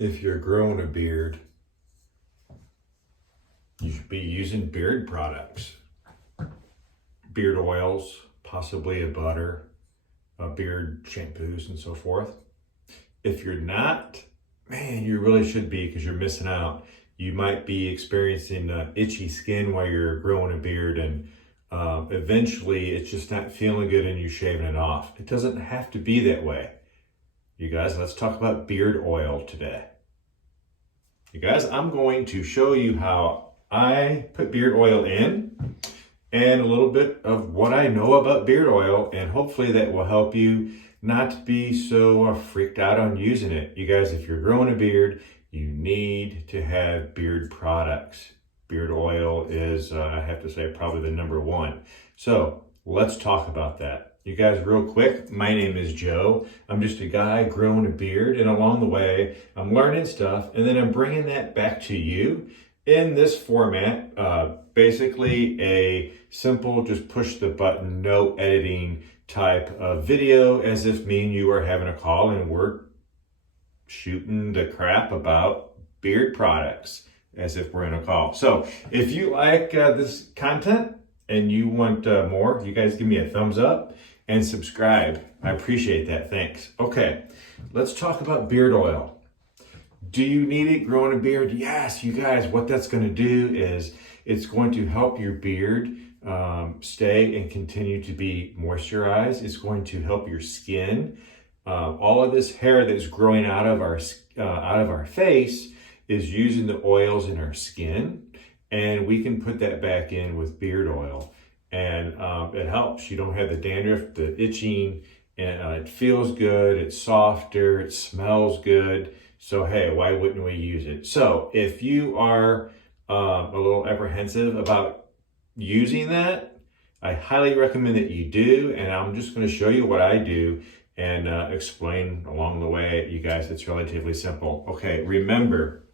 if you're growing a beard, you should be using beard products, beard oils, possibly a butter, beard shampoos and so forth. If you're not, man, you really should be, because you're missing out. You might be experiencing itchy skin while you're growing a beard, and eventually it's just not feeling good and you're shaving it off. It doesn't have to be that way. You guys, let's talk about beard oil today. You guys, I'm going to show you how I put beard oil in and a little bit of what I know about beard oil, and hopefully that will help you not be so freaked out on using it. You guys, if you're growing a beard, you need to have beard products. Beard oil is, I have to say, probably the number one. So let's talk about that. You guys, real quick, my name is Joe. I'm just a guy growing a beard, and along the way, I'm learning stuff, and then I'm bringing that back to you in this format. Basically a simple, just push the button, no editing type of video, as if me and you are having a call and we're shooting the crap about beard products as if we're in a call. So if you like this content and you want more, you guys give me a thumbs up and subscribe. I appreciate that. Thanks. Okay, let's talk about beard oil. Do you need it growing a beard? Yes, you guys, what that's going to do is it's going to help your beard stay and continue to be moisturized. It's going to help your skin. All of this hair that's growing out of our face is using the oils in our skin, and we can put that back in with beard oil, and it helps. You don't have the dandruff, the itching, and it feels good. It's softer. It smells good. So hey, why wouldn't we use it? So if you are a little apprehensive about using that, I highly recommend that you do, and I'm just going to show you what I do and explain along the way. You guys, it's relatively simple. Okay, remember,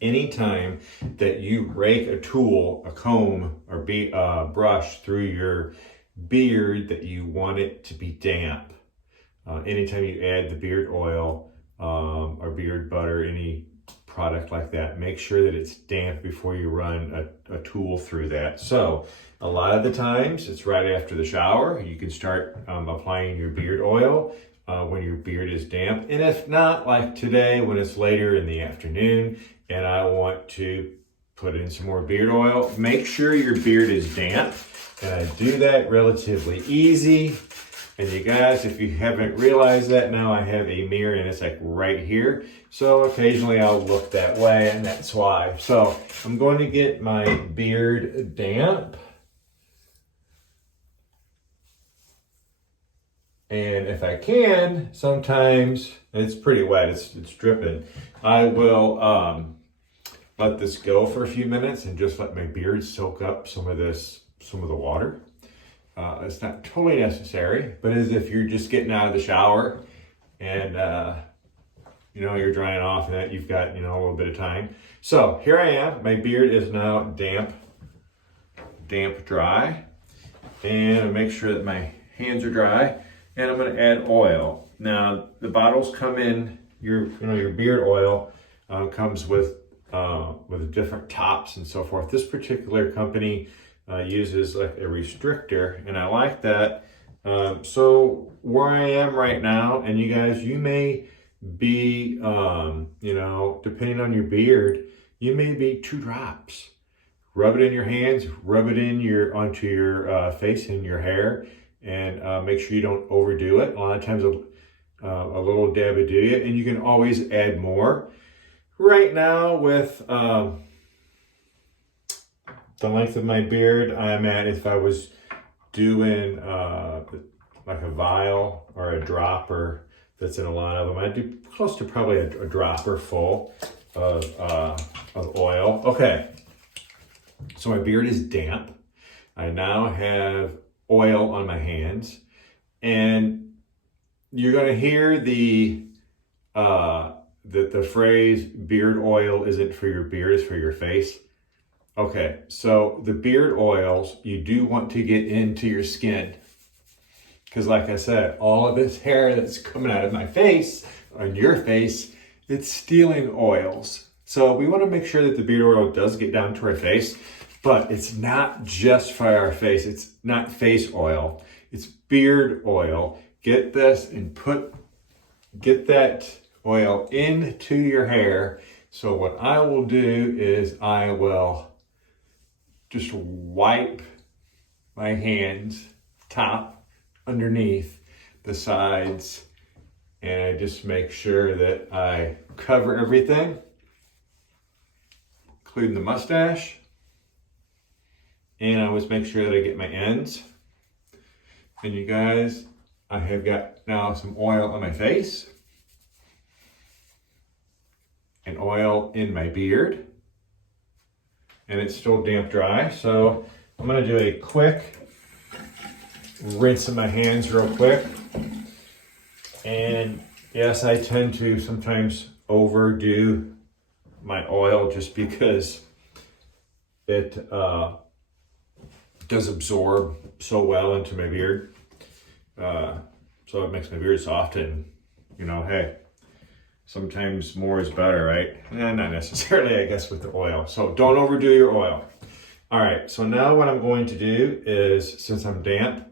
anytime that you rake a tool, a comb, or brush through your beard, that you want it to be damp. Anytime you add the beard oil or beard butter, any product like that, make sure that it's damp before you run a tool through that. So a lot of the times it's right after the shower. You can start applying your beard oil when your beard is damp. And if not, like today, when it's later in the afternoon and I want to put in some more beard oil, make sure your beard is damp. And I do that relatively easy. And you guys, if you haven't realized that, now I have a mirror and it's like right here. So occasionally I'll look that way, and that's why. So I'm going to get my beard damp. And if I can, sometimes it's pretty wet, it's dripping. I will let this go for a few minutes and just let my beard soak up some of the water. It's not totally necessary, but as if you're just getting out of the shower and you're drying off and that you've got a little bit of time. So here I am. My beard is now damp dry, and I make sure that my hands are dry. And I'm going to add oil. Now the bottles come in. Your beard oil comes with different tops and so forth. This particular company uses like a restrictor, and I like that. So where I am right now, and you guys, you may be, depending on your beard, you may be 2 drops. Rub it in your hands, rub it onto your face and your hair, and make sure you don't overdo it. A lot of times a little dab will do you, and you can always add more. Right now with the length of my beard, I'm at, if I was doing like a vial or a dropper that's in a lot of them, I'd do close to probably a dropper full of oil. Okay, so my beard is damp. I now have oil on my hands, and you're gonna hear the phrase beard oil isn't for your beard, it's for your face. Okay, so the beard oils, you do want to get into your skin, because like I said, all of this hair that's coming out of my face, on your face, it's stealing oils. So we want to make sure that the beard oil does get down to our face, but it's not just for our face. It's not face oil. It's beard oil. Get this and get that oil into your hair. So what I will do is I will just wipe my hands, top, underneath, the sides, and I just make sure that I cover everything, including the mustache. And I always make sure that I get my ends. And you guys, I have got now some oil on my face and oil in my beard. And it's still damp dry. So I'm gonna do a quick rinse of my hands real quick. And yes, I tend to sometimes overdo my oil just because it does absorb so well into my beard. So it makes my beard soft, and you know, hey, sometimes more is better, right? Not necessarily, I guess, with the oil. So don't overdo your oil. All right, so now what I'm going to do is, since I'm damp,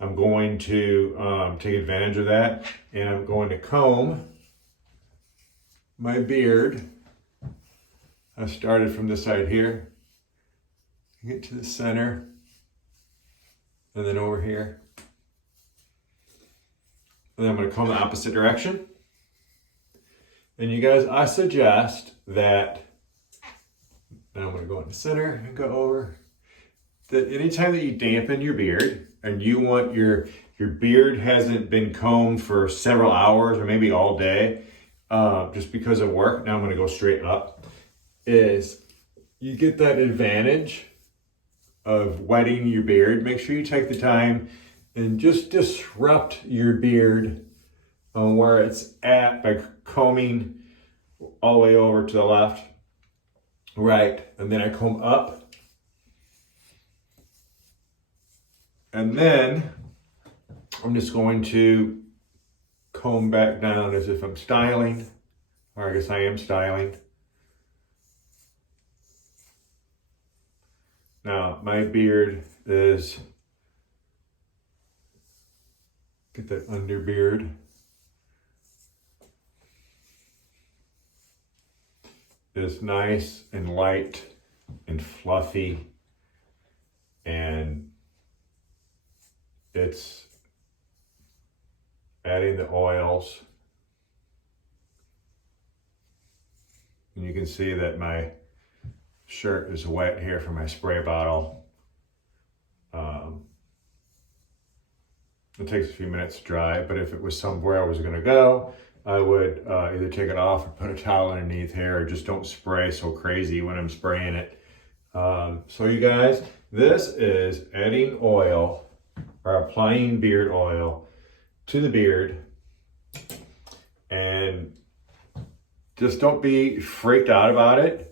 I'm going to take advantage of that, and I'm going to comb my beard. I started from the side here, get to the center, and then over here. And then I'm going to comb the opposite direction. And you guys, I suggest that, now I'm going to go in the center and go over, that anytime that you dampen your beard and you want your beard hasn't been combed for several hours or maybe all day, just because of work, now I'm going to go straight up, is you get that advantage of wetting your beard. Make sure you take the time and just disrupt your beard on where it's at by combing all the way over to the left, right, and then I comb up, and then I'm just going to comb back down as if I'm styling, or I guess I am styling. Now my beard is, get that under beard. Is nice and light and fluffy, and it's adding the oils. And you can see that my shirt is wet here from my spray bottle. It takes a few minutes to dry, but if it was somewhere I was gonna go, I would either take it off or put a towel underneath here, or just don't spray so crazy when I'm spraying it. So you guys, this is adding oil or applying beard oil to the beard, and just don't be freaked out about it.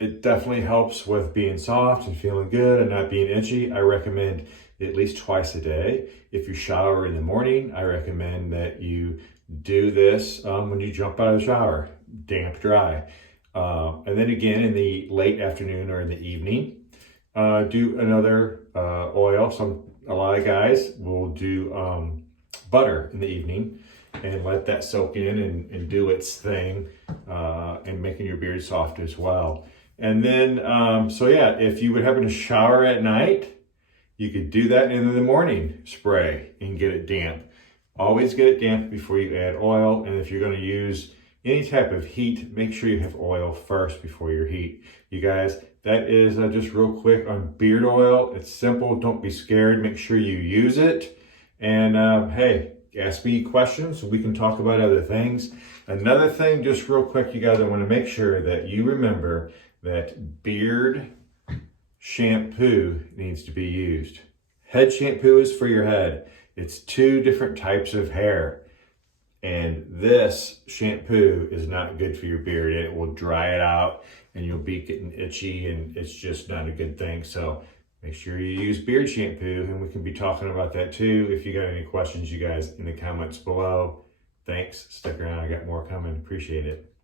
It definitely helps with being soft and feeling good and not being itchy. I recommend at least twice a day. If you shower in the morning, I recommend that you do this when you jump out of the shower, damp dry. And then again in the late afternoon or in the evening, do another oil. A lot of guys will do butter in the evening and let that soak in and do its thing, and making your beard soft as well. And then, so yeah, if you would happen to shower at night, you could do that in the morning, spray and get it damp. Always get it damp before you add oil. And if you're going to use any type of heat, make sure you have oil first before your heat. You guys, that is just real quick on beard oil. It's simple. Don't be scared. Make sure you use it. And hey, ask me questions so we can talk about other things. Another thing, just real quick, you guys, I want to make sure that you remember that beard shampoo needs to be used. Head shampoo is for your head. It's 2 different types of hair. And this shampoo is not good for your beard. It will dry it out and you'll be getting itchy, and it's just not a good thing. So make sure you use beard shampoo, and we can be talking about that too. If you got any questions, you guys, in the comments below. Thanks. Stick around. I got more coming. Appreciate it.